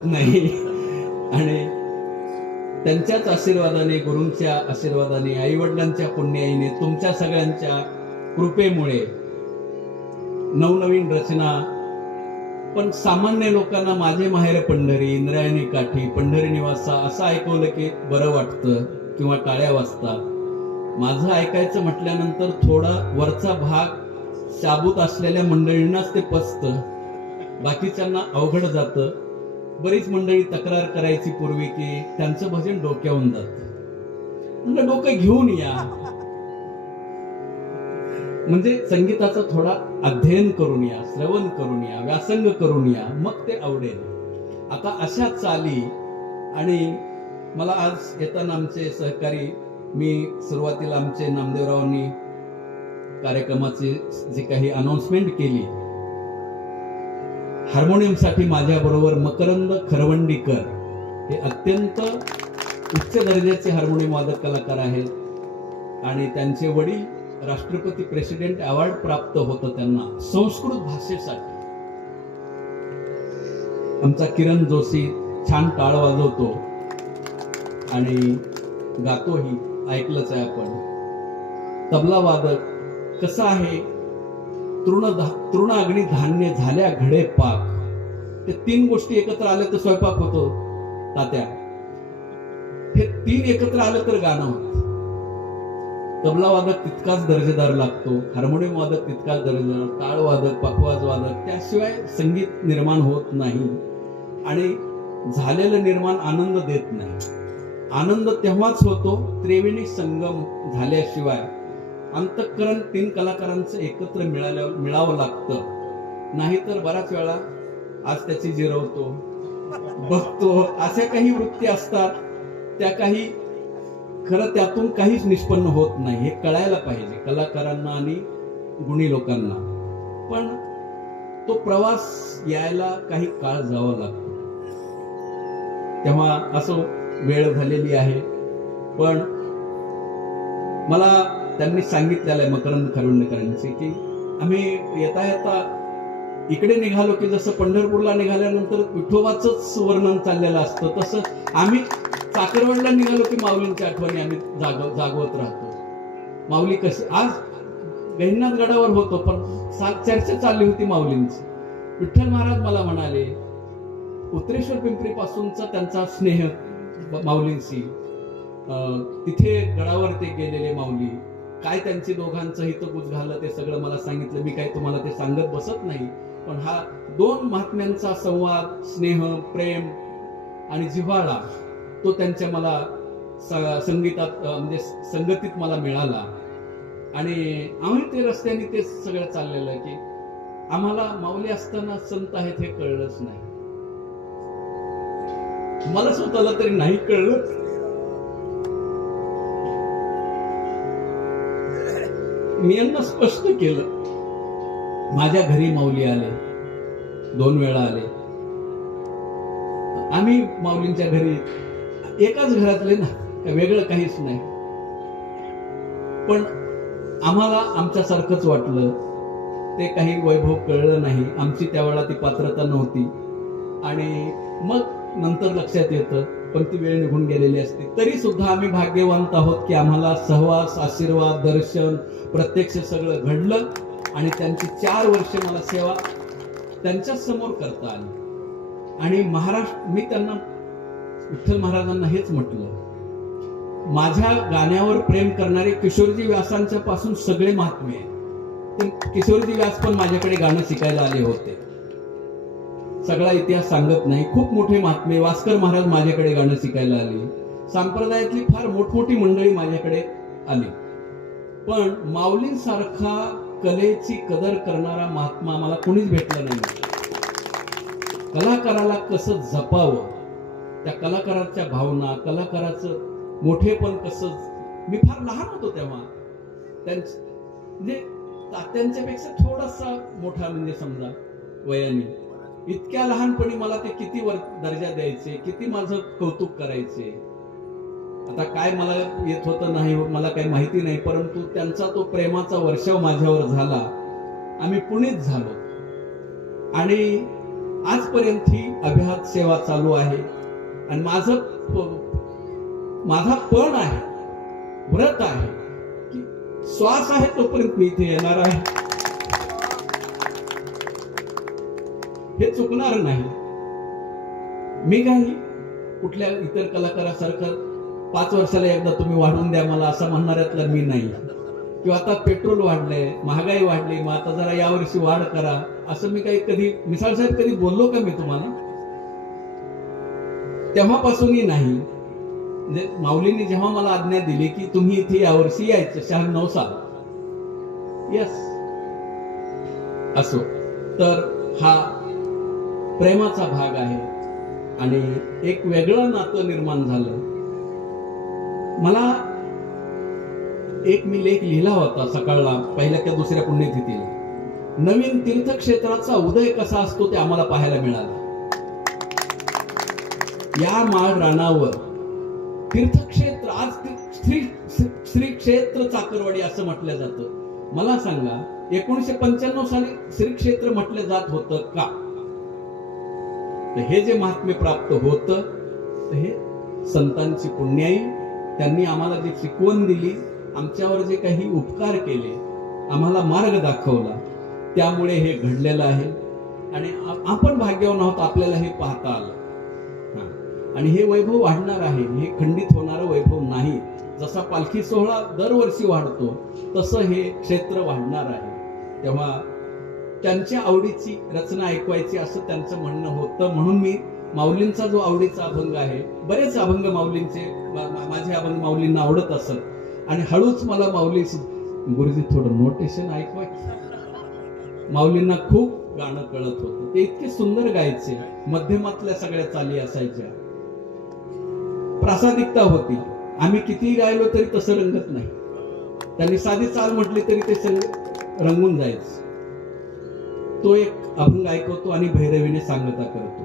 नाही. आणि त्यांच्याच आशीर्वादाने, गुरूंच्या आशीर्वादाने, आई वडिलांच्या पुण्याईने, तुमच्या सगळ्यांच्या कृपेमुळे नवनवीन रचना. पण सामान्य लोकांना माझे माहेर पंढरी, इंद्रायणी काठी, पंढरी निवासा असं ऐकवलं की बरं वाटतं किंवा टाळ्या वाजतात. माझं ऐकायचं म्हटल्यानंतर थोडा वरचा भाग शाबूत असलेल्या मंडळींनाच ते पचतं, बाकीच्यांना अवघड जातं. बरीच मंडळी तक्रार करायची पूर्वी की त्यांचं भजन डोक्यावून जातं. म्हणजे डोकं घेऊन या, म्हणजे संगीताचा थोडा अध्ययन करून या, श्रवण करून या, व्यासंग करून या, मग ते आवडेल. आता अशा चाली. आणि मला आज येताना आमचे सहकारी, मी सुरुवातीला आमचे नामदेवरावांनी कार्यक्रमाची जी काही अनाउन्समेंट केली, हार्मोनियमसाठी माझ्या बरोबर मकरंद खरवंडीकर हे अत्यंत उच्च दर्जाचे हार्मोनियम वादक कलाकार आहेत. आणि त्यांचे वडील राष्ट्रपती प्रेसिडेंट अवॉर्ड प्राप्त होतं त्यांना संस्कृत भाषेसाठी. आमचा किरण जोशी छान टाळ वाजवतो आणि गातोही, ऐकलंच आहे आपण. तबला वादक कसा आहे, तृण अग्नी धान्य झाल्या घडे पाक, ते तीन गोष्टी एकत्र आल्या तर स्वयंपाक होतो तात्या. हे तीन एकत्र आलं तर गाणं होतं. तबला वादक तितकाच दर्जेदार लागतो, हार्मोनियम वादक तितकाच दर्जेदार, टाळ वादक, पखवाज वादक, त्याशिवाय संगीत निर्माण होत नाही. आणि झालेलं निर्माण आनंद देत नाही. आनंद तेव्हाच होतो त्रिवेणी संगम झाल्याशिवाय. अंतःकरण तीन कलाकारांचं एकत्र मिळावं लागतं. नाहीतर बऱ्याच वेळा आज त्याची जिरवतो, बघतो, अशा काही वृत्ती असतात, त्या काही खरं त्यातून काहीच निष्पन्न होत नाही. हे कळायला पाहिजे कलाकारांना आणि गुणी लोकांना. पण तो प्रवास यायला काही काळ जावा लागतो. तेव्हा असो, वेळ झालेली आहे. पण मला त्यांनी सांगितलेलं आहे, मकरंद खरवंडीकरांचे, की आम्ही येता येता इकडे निघालो की जसं पंढरपूरला निघाल्यानंतर विठोबाचंच वर्णन चाललेलं असतं, तसं आम्ही चाकरवडला निघालो की माऊलींच्या आठवणी आम्ही जागवत राहतो. माऊली कशी, आज गहिनाथ गडावर होतो पण चर्चा चालली होती माऊलींची. विठ्ठल महाराज मला म्हणाले, उत्तरेश्वर पिंपरी पासूनचा त्यांचा स्नेह माऊलींशी, तिथे गडावर ते गेलेले माऊली, काय त्यांची दोघांचं हितगुज झालं ते सगळं मला सांगितलं. मी काय तुम्हाला ते सांगत बसत नाही. पण हा दोन महात्म्यांचा संवाद, स्नेह, प्रेम आणि जिव्हाळा, तो त्यांच्या मला संगीतात म्हणजे संगतीत मला मिळाला. आणि आम्ही ते रस्त्याने ते सगळं चाललेलं आहे की आम्हाला माऊली असताना संत आहेत हे कळलंच नाही. मला स्वतःला तरी नाही कळलं. मी यांना स्पष्ट केलं, माझ्या घरी माऊली आले, 2 वेळा आले. आम्ही माऊलींच्या घरी एकाच घरातले ना, वेगळं काहीच नाही. पण आम्हाला आमच्यासारखंच वाटलं. ते काही वैभव कळलं नाही, आमची त्यावेळेला ती पात्रता नव्हती. आणि मग नंतर लक्षात येतं, पण ती वेळ निघून गेलेली असते. तरी सुद्धा आम्ही भाग्यवंत आहोत की आम्हाला सहवास, आशीर्वाद, दर्शन, प्रत्यक्ष सगळं घडलं. आणि त्यांची 4 वर्ष मला सेवा त्यांच्या समोर करता आली. आणि मी त्यांना, विठ्ठल महाराजांना हेच म्हटलं, माझ्या गाण्यावर प्रेम करणारे किशोरजी व्यासांच्या पासून सगळे महात्मे आहेत. किशोरजी व्यास पण माझ्याकडे गाणं शिकायला आले होते. सगळा इतिहास सांगत नाही. खूप मोठे महात्मे, वास्कर महाराज माझ्याकडे गाणं शिकायला आले. संप्रदायातली फार मोठमोठी मंडळी माझ्याकडे आली. पण माऊलींसारखा कलेची कदर करणारा महात्मा मला कोणीच भेटला नाही. कलाकाराला कसं जपावं, त्या कलाकाराच्या भावना, कलाकाराचं मोठेपण कसं. मी फार लहान होतो तेव्हा, म्हणजे तात्यांच्यापेक्षा थोडासा मोठा, म्हणजे समजा वयाने. इतक्या लहानपणी मला ते किती दर्जा द्यायचे, किती माझं कौतुक करायचे. आता काय मला येत होतं नाही, मला काही माहिती नाही. परंतु त्यांचा तो प्रेमाचा वर्षाव माझ्यावर झाला. आम्ही पुणेच झालो. आणि आजपर्यंत ही अभ्यास सेवा चालू आहे आणि माझा पण आहे, व्रत आहे की श्वास आहे तोपर्यंत मी इथे येणार आहे, हे चुकणार नाही. मी काही कुठल्या इतर कलाकारासारखं 5 वर्षाला एकदा तुम्ही वाढवून द्या मला असं म्हणणाऱ्यातला मी नाही, किंवा आता पेट्रोल वाढलंय, महागाई वाढली, मग आता जरा यावर्षी वाढ करा, असं मी काही कधी मिसाळ साहेब कधी बोललो का मी तुम्हाला? तेव्हापासूनही नाही. म्हणजे माऊलींनी जेव्हा मला आज्ञा दिली की तुम्ही इथे यावर्षी यायचं 96 साल, यस असो, तर हा प्रेमाचा भाग आहे आणि एक वेगळं नातं निर्माण झालं. मला एक मी लेख लिहिला होता सकाळला, पहिल्या किंवा दुसऱ्या पुण्यतिथीला, नवीन तीर्थक्षेत्राचा उदय कसा असतो ते आम्हाला पाहायला मिळालं. या माळ रानावर तीर्थक्षेत्र, आज श्री क्षेत्र चाकरवाडी असं म्हटलं जातं. मला सांगा 1995 साली श्री क्षेत्र म्हटलं जात होतं का? तर हे जे महात्म्य प्राप्त होतं हे संतांची पुण्याई, त्यांनी आम्हाला जी शिकवण दिली, आमच्यावर जे काही उपकार केले, आम्हाला मार्ग दाखवला, त्यामुळे हे घडलेलं आहे आणि आपण भाग्यवान आहोत, आपल्याला हे पाहता आलं. आणि हे वैभव वाढणार आहे, हे खंडित होणारं वैभव नाही. जसा पालखी सोहळा दरवर्षी वाढतो तसं हे क्षेत्र वाढणार आहे. तेव्हा त्यांच्या आवडीची रचना ऐकवायची असं त्यांचं म्हणणं होतं, म्हणून मी माऊलींचा जो आवडीचा अभंग आहे, बरेच अभंग माऊलींचे, माझे अभंग माऊलींना आवडत असत आणि हळूच मला माऊली गुरुजी थोडं नोटेशन ऐकवायचं. माऊलींना खूप गाणं कळत होतं, ते इतके सुंदर गायचे, मध्यमातल्या सगळ्या चाली असायच्या, प्रासादिकता होती. आम्ही कितीही गायलो तरी तसं रंगत नाही, त्यांनी साधी चाल म्हटली तरी ते सगळं रंगून जायचं. तो एक अभंग ऐकवतो आणि भैरवीने सांगता करतो.